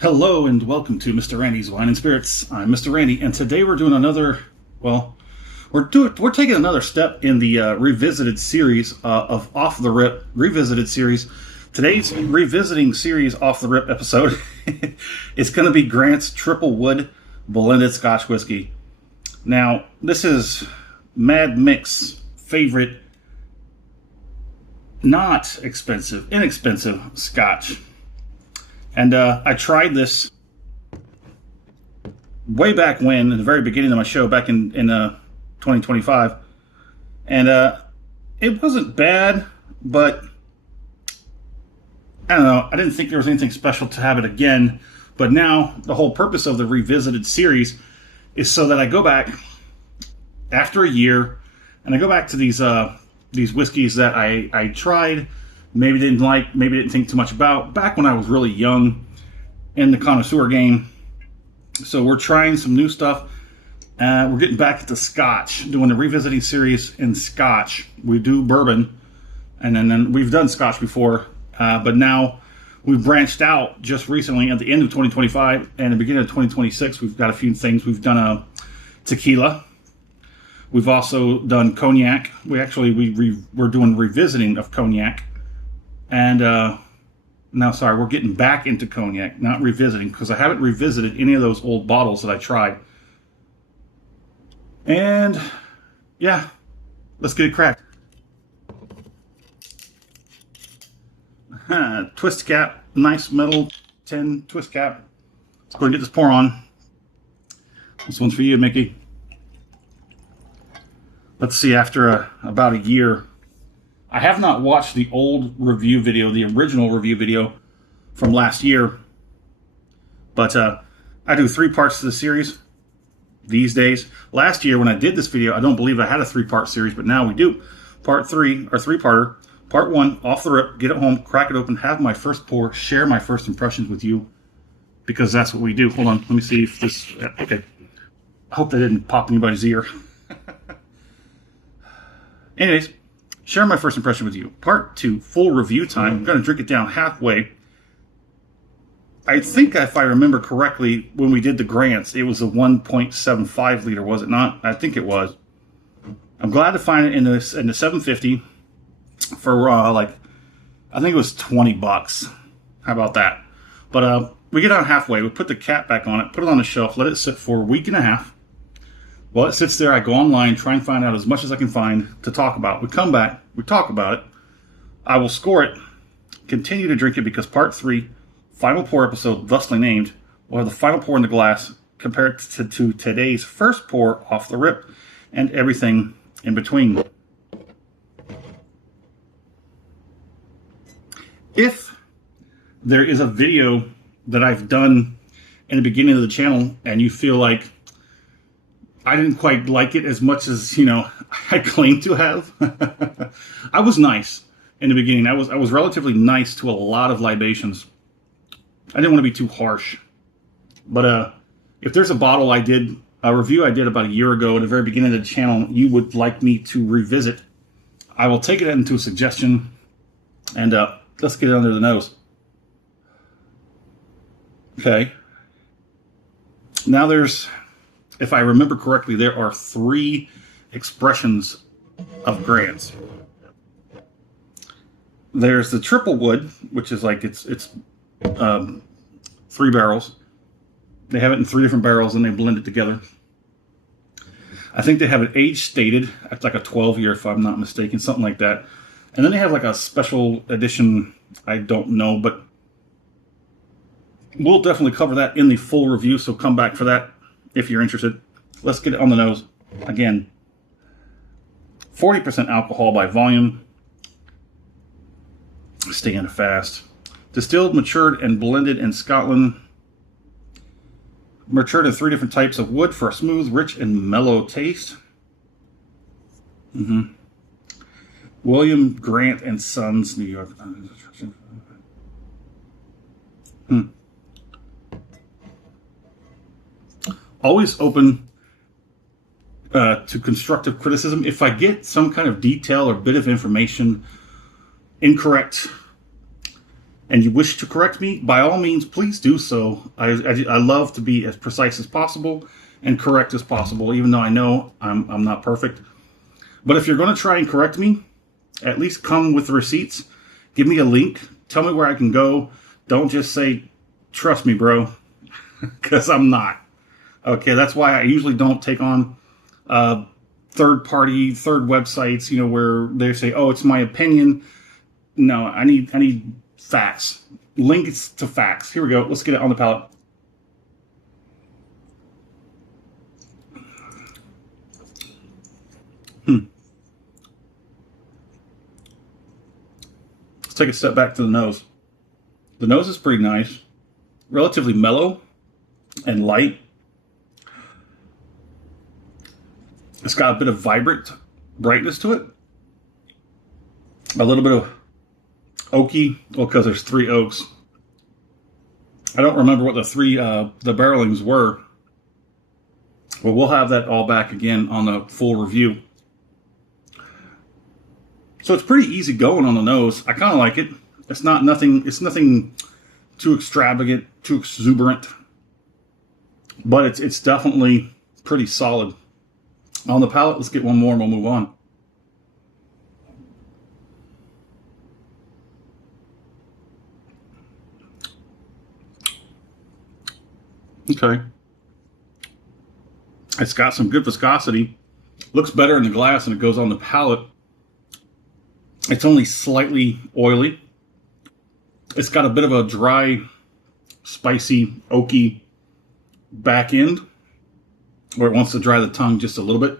Hello and welcome to Mr. Randy's Wine and Spirits. I'm Mr. Randy, and today we're doing another. Well, we're taking another step in the revisited series of Off the Rip revisited series. Today's revisiting series Off the Rip episode is going to be Grant's Triple Wood Blended Scotch Whiskey. Now, this is Mad Mic's favorite, not expensive, inexpensive Scotch. And I tried this way back when, in the very beginning of my show, back in 2025. And it wasn't bad, but I don't know. I didn't think there was anything special to have it again. But now, the whole purpose of the revisited series is so that I go back after a year, and I go back to these whiskeys that I tried, maybe didn't like, maybe didn't think too much about, back when I was really young in the connoisseur game. So we're trying some new stuff. We're getting back to Scotch, doing the revisiting series in Scotch. We do bourbon, and then we've done Scotch before, but now we've branched out just recently at the end of 2025 and the beginning of 2026. We've got a few things. We've done a tequila. We've also done cognac. We're doing revisiting of cognac. And now, sorry, we're getting back into cognac, not revisiting, because I haven't revisited any of those old bottles that I tried. And yeah, let's get it cracked. Twist cap, nice metal tin twist cap. Let's go and get this pour on. This one's for you, Mickey. Let's see, after about a year, I have not watched the old review video, the original review video from last year, but I do 3 parts to the series these days. Last year when I did this video, I don't believe I had a 3-part series, but now we do. Part 3, or 3-parter. Part 1, off the rip, get it home, crack it open, have my first pour, share my first impressions with you, because that's what we do. Hold on, let me see if this, okay. I hope that didn't pop anybody's ear. Anyways, share my first impression with you. Part 2, full review time. I'm going to drink it down halfway. I think if I remember correctly, when we did the Grants, it was a 1.75 liter, was it not? I think it was. I'm glad to find it in the 750 for I think it was $20. How about that? But we get on halfway. We put the cap back on it, put it on the shelf, let it sit for a week and a half. While it sits there, I go online, try and find out as much as I can find to talk about. We come back, we talk about it. I will score it, continue to drink it, because part 3, final pour episode, thusly named, will have the final pour in the glass compared to today's first pour off the rip and everything in between. If there is a video that I've done in the beginning of the channel and you feel like I didn't quite like it as much as, I claim to have. I was nice in the beginning. I was relatively nice to a lot of libations. I didn't want to be too harsh. But if there's a bottle a review I did about a year ago at the very beginning of the channel, you would like me to revisit, I will take it into a suggestion, and let's get it under the nose. Okay. Now if I remember correctly, there are 3 expressions of Grants. There's the triple wood, which is like it's 3 barrels. They have it in 3 different barrels and they blend it together. I think they have an age stated. It's like a 12-year, if I'm not mistaken, something like that. And then they have like a special edition. I don't know, but we'll definitely cover that in the full review. So come back for that if you're interested. Let's get it on the nose. Again, 40% alcohol by volume. Staying fast. Distilled, matured, and blended in Scotland. Matured in 3 different types of wood for a smooth, rich, and mellow taste. William Grant and Sons, New York. Always open to constructive criticism. If I get some kind of detail or bit of information incorrect, and you wish to correct me, by all means, please do so. I love to be as precise as possible and correct as possible, even though I know I'm not perfect. But if you're going to try and correct me, at least come with receipts. Give me a link. Tell me where I can go. Don't just say, trust me, bro, because I'm not. Okay, that's why I usually don't take on third websites, you know, where they say, oh, it's my opinion. No, I need facts. Links to facts. Here we go. Let's get it on the palate. Let's take a step back to the nose. The nose is pretty nice. Relatively mellow and light. It's got a bit of vibrant brightness to it. A little bit of oaky, well, because there's 3 oaks. I don't remember what the barrelings were. Well, we'll have that all back again on the full review. So it's pretty easy going on the nose. I kind of like it. It's nothing too extravagant, too exuberant, but it's definitely pretty solid. On the palate, let's get one more and we'll move on. Okay. It's got some good viscosity. Looks better in the glass than it goes on the palate. It's only slightly oily. It's got a bit of a dry, spicy, oaky back end where it wants to dry the tongue just a little bit.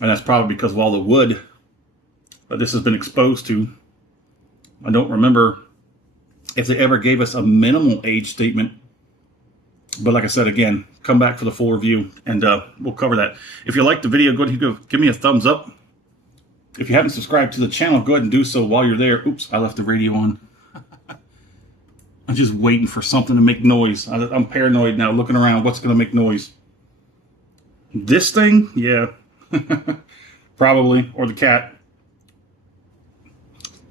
And that's probably because of all the wood that this has been exposed to. I don't remember if they ever gave us a minimal age statement. But like I said, again, come back for the full review and we'll cover that. If you liked the video, go ahead and give me a thumbs up. If you haven't subscribed to the channel, go ahead and do so while you're there. Oops, I left the radio on. I'm just waiting for something to make noise. I'm paranoid now, looking around. What's going to make noise? This thing? Yeah. Probably. Or the cat.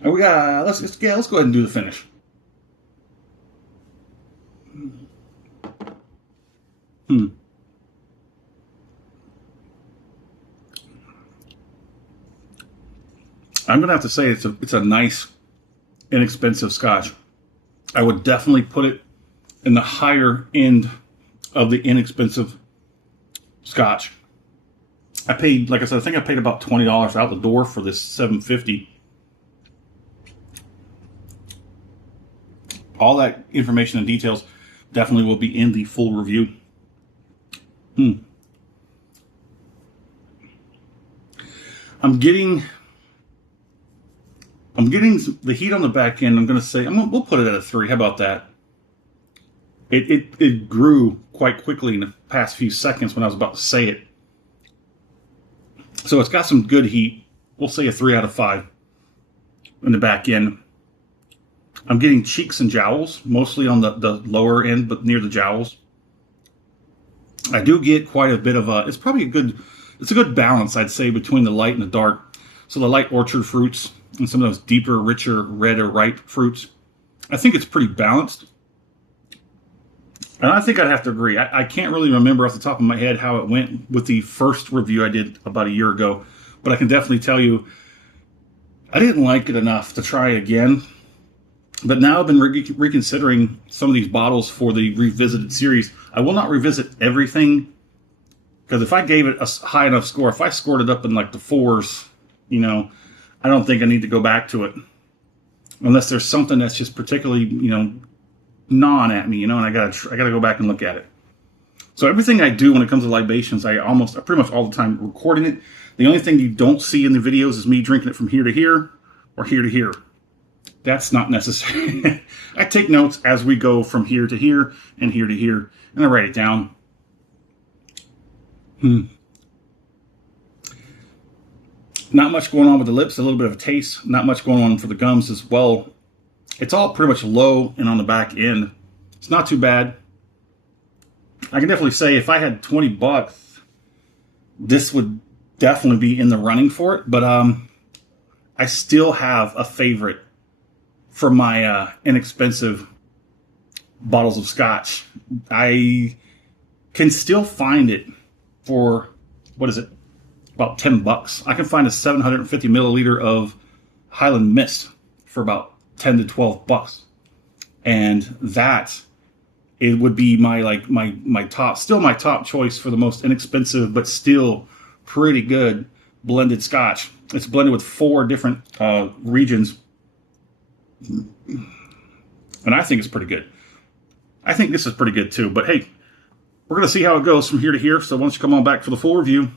And we got, let's go ahead and do the finish. I'm going to have to say it's a nice, inexpensive Scotch. I would definitely put it in the higher end of the inexpensive Scotch. I paid, like I said, I think I paid about $20 out the door for this $7.50. All that information and details definitely will be in the full review. I'm getting the heat on the back end. I'm going to say, we'll put it at a 3. How about that? It grew quite quickly in the past few seconds when I was about to say it. So it's got some good heat. We'll say a 3 out of 5 in the back end. I'm getting cheeks and jowls, mostly on the lower end, but near the jowls. I do get quite a bit of it's a good balance, I'd say, between the light and the dark. So the light orchard fruits and some of those deeper, richer, red or ripe fruits. I think it's pretty balanced. And I think I'd have to agree. I can't really remember off the top of my head how it went with the first review I did about a year ago. But I can definitely tell you, I didn't like it enough to try again. But now I've been reconsidering some of these bottles for the revisited series. I will not revisit everything, because if I gave it a high enough score, if I scored it up in like the 4s, you know, I don't think I need to go back to it. Unless there's something that's just particularly, you know, gnawing at me, you know, and I gotta go back and look at it. So everything I do when it comes to libations, I pretty much all the time recording it. The only thing you don't see in the videos is me drinking it from here to here or here to here. That's not necessary. I take notes as we go from here to here and here to here, and I write it down. Not much going on with the lips, a little bit of a taste. Not much going on for the gums as well. It's all pretty much low and on the back end. It's not too bad. I can definitely say if I had $20, this would definitely be in the running for it. But I still have a favorite for my inexpensive bottles of Scotch. I can still find it for, what is it, about $10. I can find a 750 milliliter of Highland Mist for about 10 to 12 bucks. And that, it would be my top, still my top choice for the most inexpensive, but still pretty good blended Scotch. It's blended with 4 different regions. And I think it's pretty good. I think this is pretty good too. But hey, we're going to see how it goes from here to here. So once you come on back for the full review,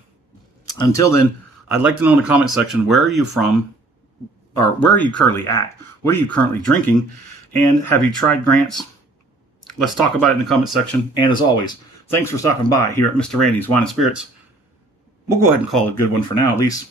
until then, I'd like to know in the comment section, where are you from? Or where are you currently at? What are you currently drinking? And have you tried Grant's? Let's talk about it in the comment section. And as always, thanks for stopping by here at Mr. Randy's Wine and Spirits. We'll go ahead and call it a good one for now, at least.